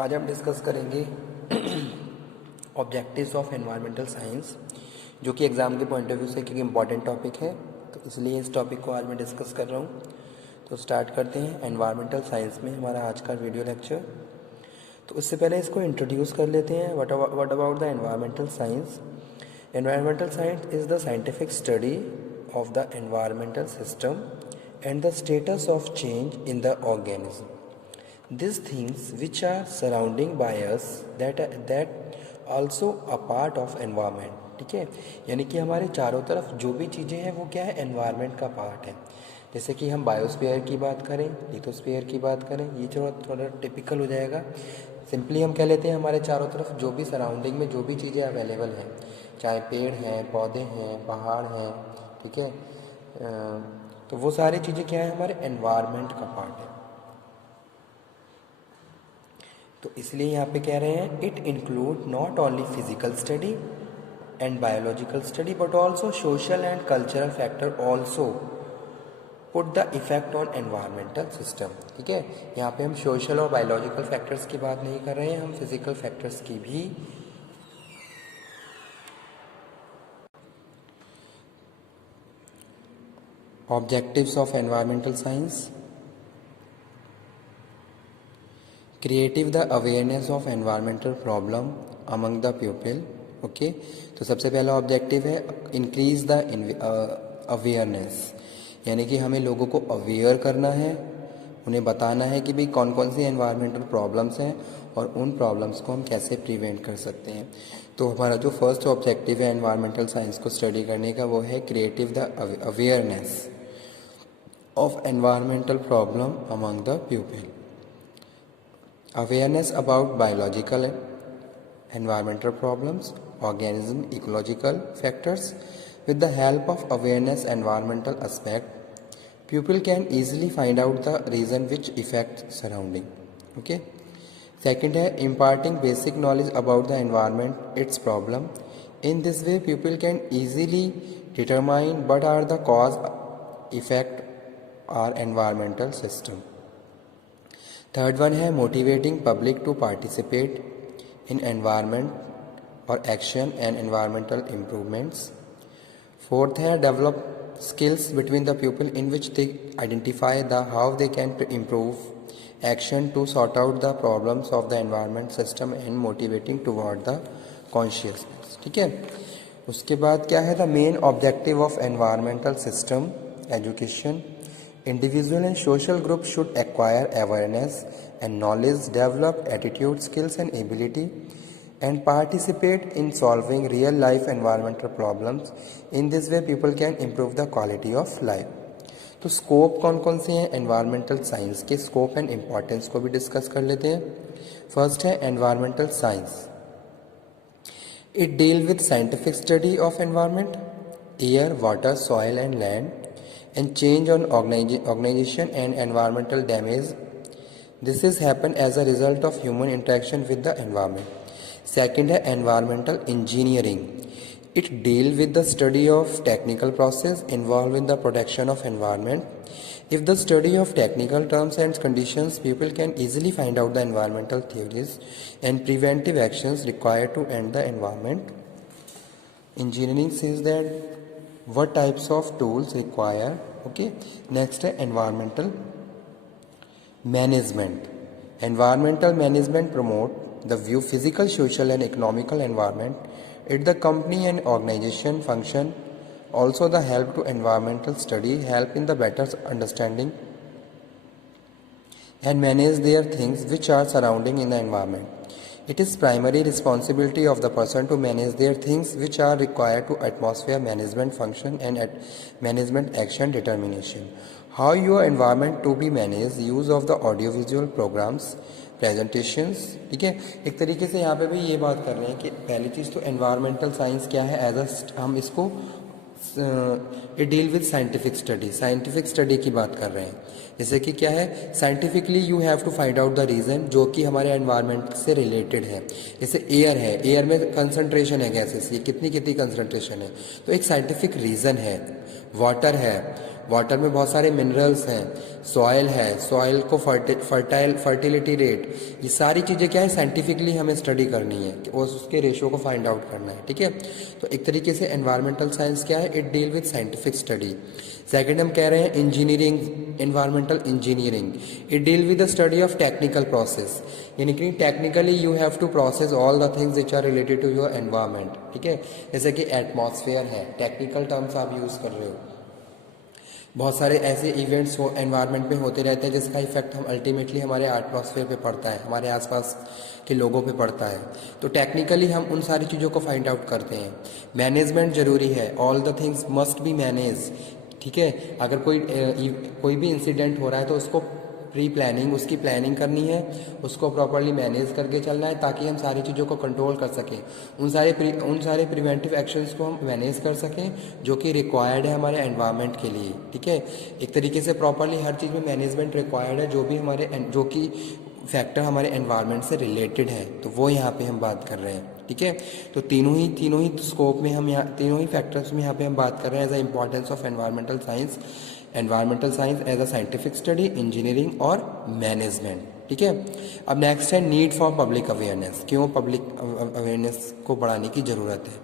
आज हम डिस्कस करेंगे ऑब्जेक्टिव्स ऑफ एनवायरमेंटल साइंस, जो कि एग्ज़ाम के पॉइंट ऑफ व्यू से एक इम्पॉर्टेंट टॉपिक है। तो इसलिए इस टॉपिक को आज मैं डिस्कस कर रहा हूँ। तो स्टार्ट करते हैं एनवायरमेंटल साइंस में हमारा आज का वीडियो लेक्चर। तो इससे पहले इसको इंट्रोड्यूस कर लेते हैं। What about the environmental science? Environmental science is the scientific study of the environmental system and the status of change in the organism. These things which are surrounding by us that also a part of environment. ठीक है, यानी कि हमारे चारों तरफ जो भी चीज़ें हैं वो क्या है, एनवायरनमेंट का पार्ट है। जैसे कि हम बायोस्फीयर की बात करें, लिथोस्फीयर की बात करें, ये थोड़ा टिपिकल हो जाएगा। सिंपली हम कह लेते हैं हमारे चारों तरफ जो भी सराउंडिंग में जो भी चीज़ें अवेलेबल हैं, चाहे पेड़ हैं, पौधे हैं, पहाड़ हैं, ठीक है, तो वो सारी चीज़ें क्या है, हमारे एनवायरनमेंट का पार्ट है। तो इसलिए यहाँ पे कह रहे हैं it include not only physical study and biological study but also social and cultural factor also put the effect on environmental system. ठीक है, यहाँ पे हम सोशल और बायोलॉजिकल फैक्टर्स की बात नहीं कर रहे हैं, हम फिजिकल फैक्टर्स की भी। Objectives of environmental science: creative the awareness of environmental problem among the pupil. Okay, तो सबसे पहला ऑब्जेक्टिव है इंक्रीज द अवेयरनेस, यानी कि हमें लोगों को अवेयर करना है, उन्हें बताना है कि भाई कौन कौन सी एनवायरमेंटल प्रॉब्लम्स हैं और उन प्रॉब्लम्स को हम कैसे प्रिवेंट कर सकते हैं। तो हमारा जो फर्स्ट ऑब्जेक्टिव है एनवायरमेंटल साइंस को स्टडी करने का वो है creative the awareness of environmental problem among the pupil. Awareness about biological and environmental problems, organism, ecological factors. With the help of awareness environmental aspect, pupil can easily find out the reason which affects surrounding. Okay. Second है imparting basic knowledge about the environment, its problem. In this way, pupil can easily determine what are the cause, effect our environmental system. Third one है motivating public to participate in environment or action and environmental improvements. Fourth है develop skills between the pupil in which they identify the how they can improve action to sort out the problems of the environment system and motivating toward the consciousness. ठीक है, उसके बाद क्या है, the main objective of environmental system education. Individual and social groups should acquire awareness and knowledge, develop attitude, skills and ability, and participate in solving real life environmental problems. In this way, people can improve the quality of life. तो scope कौन कौन से हैं environmental science के, scope and importance को भी discuss कर लेते हैं। फर्स्ट है environmental science. It deal with scientific study of environment, air, water, soil and land and change on organization and environmental damage. This is happen as a result of human interaction with the environment. Second है environmental engineering. It deal with the study of technical process involved in the protection of environment. If the study of technical terms and conditions, people can easily find out the environmental theories and preventive actions required to end the environment. Engineering says that what types of tools require. Okay, next है environmental management. Environmental management promote the view physical, social and economical environment. It the company and organization function also the help to environmental study, help in the better understanding and manage their things which are surrounding in the environment. It is primary responsibility of the person to manage their things which are required to atmosphere management function and at management action determination. How your environment to be managed, use of the audiovisual programs, presentations. ठीक है, एक तरीके से यहाँ पे भी ये बात कर रहे हैं कि पहली चीज़ तो एनवायरमेंटल साइंस क्या है, एज अ हम इसको it deal with scientific study, scientific study की बात कर रहे हैं। जैसे कि क्या है, scientifically you have to find out the reason जो कि हमारे एनवायरनमेंट से रिलेटेड है। जैसे एयर है, एयर में कंसंट्रेशन है गैसेस की, कितनी कितनी कंसंट्रेशन है, तो एक साइंटिफिक रीज़न है। वाटर है, वाटर में बहुत सारे मिनरल्स हैं, सॉइल है, सॉइल को फर्टिलिटी रेट, ये सारी चीज़ें क्या है साइंटिफिकली हमें स्टडी करनी है और उसके रेशो को फाइंड आउट करना है, ठीक है। तो एक तरीके से एनवायरमेंटल साइंस क्या है, it deal with scientific study. Second हम कह रहे हैं engineering, environmental engineering, it deal with the study of technical process, यानी कि technically you have to process all the things which are related to your environment, ठीक है। जैसे कि एटमॉस्फेयर है, टेक्निकल टर्म्स आप यूज़ कर रहे हो। बहुत सारे ऐसे इवेंट्स हो एनवायरनमेंट में होते रहते हैं जिसका इफेक्ट हम अल्टीमेटली हमारे एटमॉस्फेयर पे पड़ता है, हमारे आसपास के लोगों पे पड़ता है। तो टेक्निकली हम उन सारी चीज़ों को फाइंड आउट करते हैं। मैनेजमेंट ज़रूरी है, all the things must be manage, ठीक है। अगर कोई भी इंसिडेंट हो रहा है तो उसको प्री प्लानिंग, उसकी प्लानिंग करनी है, उसको प्रॉपरली मैनेज करके चलना है ताकि हम सारी चीज़ों को कंट्रोल कर सकें, उन सारे प्रिवेंटिव एक्शंस को हम मैनेज कर सकें जो कि रिक्वायर्ड है हमारे एनवायरनमेंट के लिए, ठीक है। एक तरीके से प्रॉपरली हर चीज़ में मैनेजमेंट रिक्वायर्ड है जो कि फैक्टर हमारे एनवायरनमेंट से रिलेटेड है, तो वो यहाँ पे हम बात कर रहे हैं, ठीक है। तो तीनों ही स्कोप में हम यहाँ तीनों ही फैक्टर्स में यहाँ पे हम बात कर रहे हैं as a importance of environmental science as a scientific study, engineering और मैनेजमेंट, ठीक है। अब नेक्स्ट है नीड फॉर पब्लिक अवेयरनेस, क्यों पब्लिक अवेयरनेस को बढ़ाने की ज़रूरत है।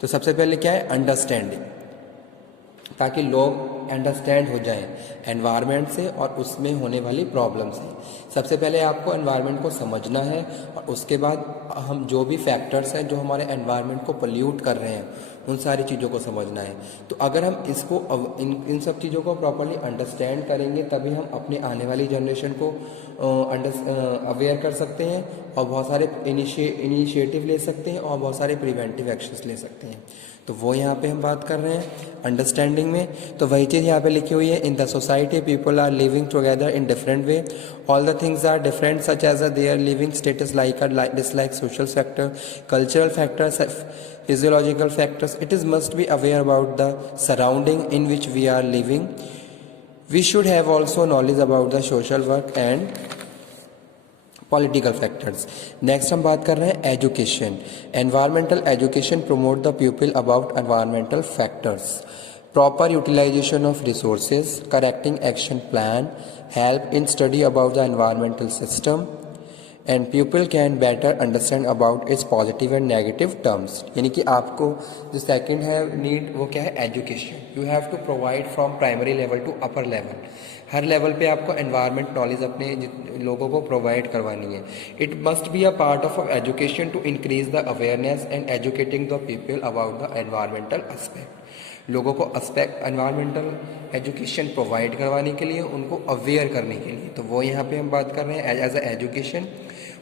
तो सबसे पहले क्या है, अंडरस्टैंडिंग, ताकि लोग अंडरस्टैंड हो जाएं एनवायरनमेंट से और उसमें होने वाली प्रॉब्लम से। सबसे पहले आपको एनवायरनमेंट को समझना है और उसके बाद हम जो भी फैक्टर्स हैं जो हमारे एनवायरनमेंट को पोल्यूट कर रहे हैं उन सारी चीज़ों को समझना है। तो अगर हम इन सब चीज़ों को प्रॉपरली अंडरस्टैंड करेंगे तभी हम अपने आने वाली जनरेशन को अवेयर कर सकते हैं और बहुत सारे इनिशिएटिव ले सकते हैं और बहुत सारे प्रिवेंटिव एक्शंस ले सकते हैं। तो वो यहाँ पे हम बात कर रहे हैं अंडरस्टैंडिंग में। तो वही चीज़ यहाँ पे लिखी हुई है, in the society people are living together in different way, all the things are different such as their living status like dislike, social factor, cultural factors, physiological factors. It is must be aware about the surrounding in which we are living. We should have also knowledge about the social work and political factors. Next हम बात कर रहे हैं education. Environmental education promote the people about environmental factors, proper utilisation of resources, correcting action plan, help in study about the environmental system and people can better understand about its positive and negative terms. यानी कि आपको जो second है need वो क्या है, education. You have to provide from primary level to upper level, हर level पे आपको एनवायरमेंट नॉलेज अपने लोगों को प्रोवाइड करवानी है। It must be a part of education to increase the awareness and educating the people about the environmental aspect. लोगों को एनवायरमेंटल एजुकेशन प्रोवाइड करवाने के लिए, उनको अवेयर करने के लिए, तो वो यहाँ पे हम बात कर रहे हैं एज अ एजुकेशन।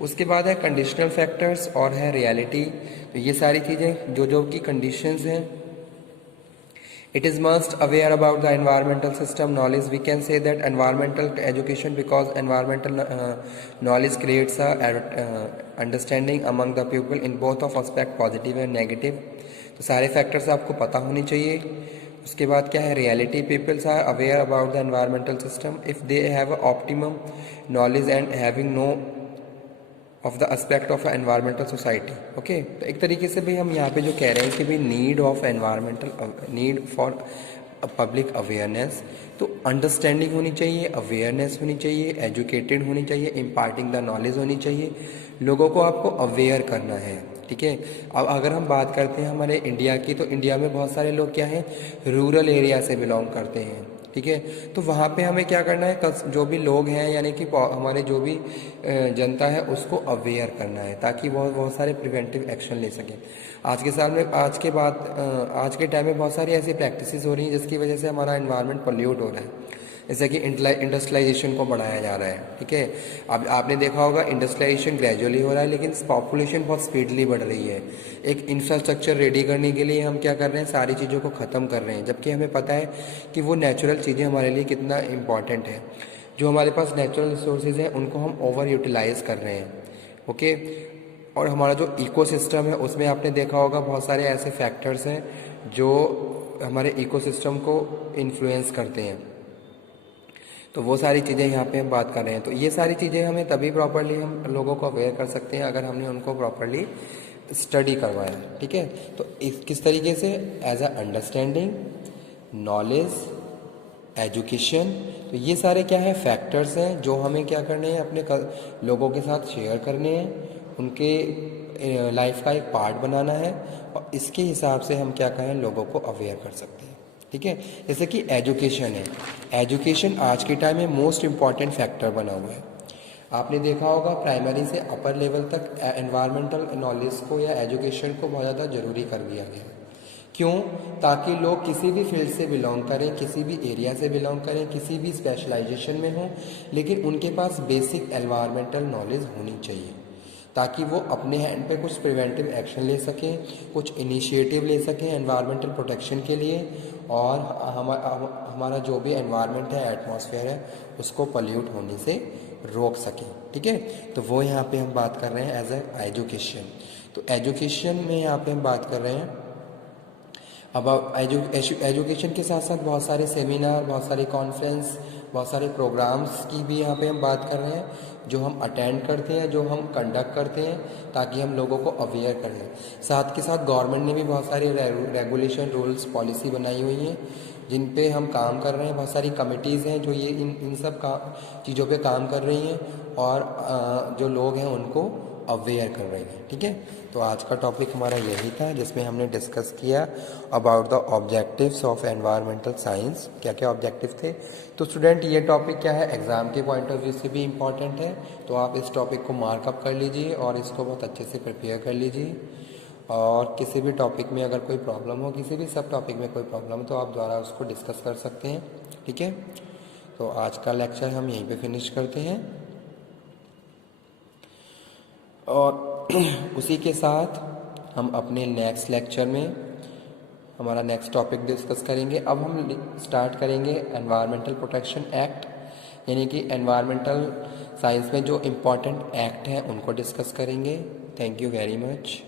उसके बाद है कंडीशनल फैक्टर्स और है रियलिटी। तो ये सारी चीज़ें जो की कंडीशंस हैं, it is must aware about the environmental system knowledge. We can say that environmental education, because environmental knowledge creates a understanding among the people in both of aspect, positive and negative. तो सारे factors आपको पता होने चाहिए। उसके बाद क्या है, reality, peoples are aware about the environmental system if they have optimum knowledge and having no of the aspect of environmental society. Okay, तो एक तरीके से भी हम यहाँ पे जो कह रहे हैं कि भाई नीड फॉर पब्लिक अवेयरनेस, तो अंडरस्टैंडिंग होनी चाहिए, अवेयरनेस होनी चाहिए, एजुकेटेड होनी चाहिए, इम्पार्टिंग द नॉलेज होनी चाहिए, लोगों को आपको अवेयर करना है, ठीक है। अब अगर हम बात करते हैं हमारे इंडिया की, तो इंडिया में बहुत सारे लोग क्या हैं, रूरल एरिया से बिलोंग करते हैं, ठीक है। तो वहाँ पे हमें क्या करना है, जो भी लोग हैं यानी कि हमारे जो भी जनता है उसको अवेयर करना है ताकि बहुत सारे प्रिवेंटिव एक्शन ले सकें। आज के टाइम में बहुत सारी ऐसी प्रैक्टिसेस हो रही हैं जिसकी वजह से हमारा एनवायरनमेंट पोल्यूट हो रहा है, जैसे कि इंडस्ट्रियलाइजेशन को बढ़ाया जा रहा है, ठीक है। अब आपने देखा होगा इंडस्ट्रियलाइजेशन ग्रेजुअली हो रहा है लेकिन पॉपुलेशन बहुत स्पीडली बढ़ रही है। एक इंफ्रास्ट्रक्चर रेडी करने के लिए हम क्या कर रहे हैं, सारी चीज़ों को ख़त्म कर रहे हैं, जबकि हमें पता है कि वो नेचुरल चीज़ें हमारे लिए कितना इम्पॉर्टेंट है। जो हमारे पास नेचुरल रिसोर्सेज हैं उनको हम ओवर यूटिलाइज कर रहे हैं, ओके। और हमारा जो इकोसिस्टम है उसमें आपने देखा होगा बहुत सारे ऐसे फैक्टर्स हैं जो हमारे इकोसिस्टम को इन्फ्लुएंस करते हैं। तो वो सारी चीज़ें यहाँ पे हम बात कर रहे हैं। तो ये सारी चीज़ें हमें तभी प्रॉपरली हम लोगों को अवेयर कर सकते हैं अगर हमने उनको प्रॉपरली स्टडी करवाया, ठीक है। तो किस तरीके से, as a understanding, knowledge, education. तो ये सारे क्या है, फैक्टर्स हैं जो हमें क्या करने हैं, अपने लोगों के साथ शेयर करने हैं, उनके लाइफ का एक पार्ट बनाना है, और इसके हिसाब से हम क्या करें, लोगों को अवेयर कर सकते हैं। ठीक है, जैसे कि एजुकेशन है, एजुकेशन आज के टाइम में मोस्ट इम्पॉर्टेंट फैक्टर बना हुआ है। आपने देखा होगा प्राइमरी से अपर लेवल तक एनवायरमेंटल नॉलेज को या एजुकेशन को बहुत ज़्यादा ज़रूरी कर दिया गया है। क्यों? ताकि लोग किसी भी फील्ड से बिलोंग करें, किसी भी एरिया से बिलोंग करें, किसी भी स्पेशलाइजेशन में हों, लेकिन उनके पास बेसिक एनवायरमेंटल नॉलेज होनी चाहिए, ताकि वो अपने हैंड पे कुछ प्रिवेंटिव एक्शन ले सकें, कुछ इनिशिएटिव ले सकें एनवायरमेंटल प्रोटेक्शन के लिए, और हमारा जो भी एनवायरनमेंट है, एटमॉस्फेयर है, उसको पॉल्यूट होने से रोक सकें। ठीक है, तो वो यहाँ पे हम बात कर रहे हैं एज ए एजुकेशन। तो एजुकेशन में यहाँ पे हम बात कर रहे हैं अब एजुकेशन के साथ साथ बहुत सारे सेमिनार, बहुत सारे कॉन्फ्रेंस, बहुत सारे प्रोग्राम्स की भी यहाँ पे हम बात कर रहे हैं, जो हम अटेंड करते हैं, जो हम कंडक्ट करते हैं, ताकि हम लोगों को अवेयर करें। साथ के साथ गवर्नमेंट ने भी बहुत सारे रेगुलेशन, रूल्स, पॉलिसी बनाई हुई हैं, जिन पे हम काम कर रहे हैं। बहुत सारी कमिटीज़ हैं जो ये इन सब चीज़ों पे काम कर रही हैं, और जो लोग हैं उनको अवेयर कर रही हैं। ठीक है, तो आज का टॉपिक हमारा यही था, जिसमें हमने डिस्कस किया about the objectives of environmental science. क्या क्या ऑब्जेक्टिव थे। तो स्टूडेंट, ये टॉपिक क्या है, एग्ज़ाम के पॉइंट ऑफ व्यू से भी इम्पॉर्टेंट है, तो आप इस टॉपिक को मार्कअप कर लीजिए और इसको बहुत अच्छे से प्रिपेयर कर लीजिए। और किसी भी टॉपिक में अगर कोई प्रॉब्लम हो, किसी भी सब टॉपिक में कोई प्रॉब्लम हो, तो आप द्वारा उसको डिस्कस कर सकते हैं। ठीक है, तो आज का लेक्चर हम यहीं पे फिनिश करते हैं, और उसी के साथ हम अपने नेक्स्ट लेक्चर में हमारा नेक्स्ट टॉपिक डिस्कस करेंगे। अब हम स्टार्ट करेंगे एनवायरमेंटल प्रोटेक्शन एक्ट, यानी कि एनवायरमेंटल साइंस में जो इम्पोर्टेंट एक्ट हैं उनको डिस्कस करेंगे। Thank you very much.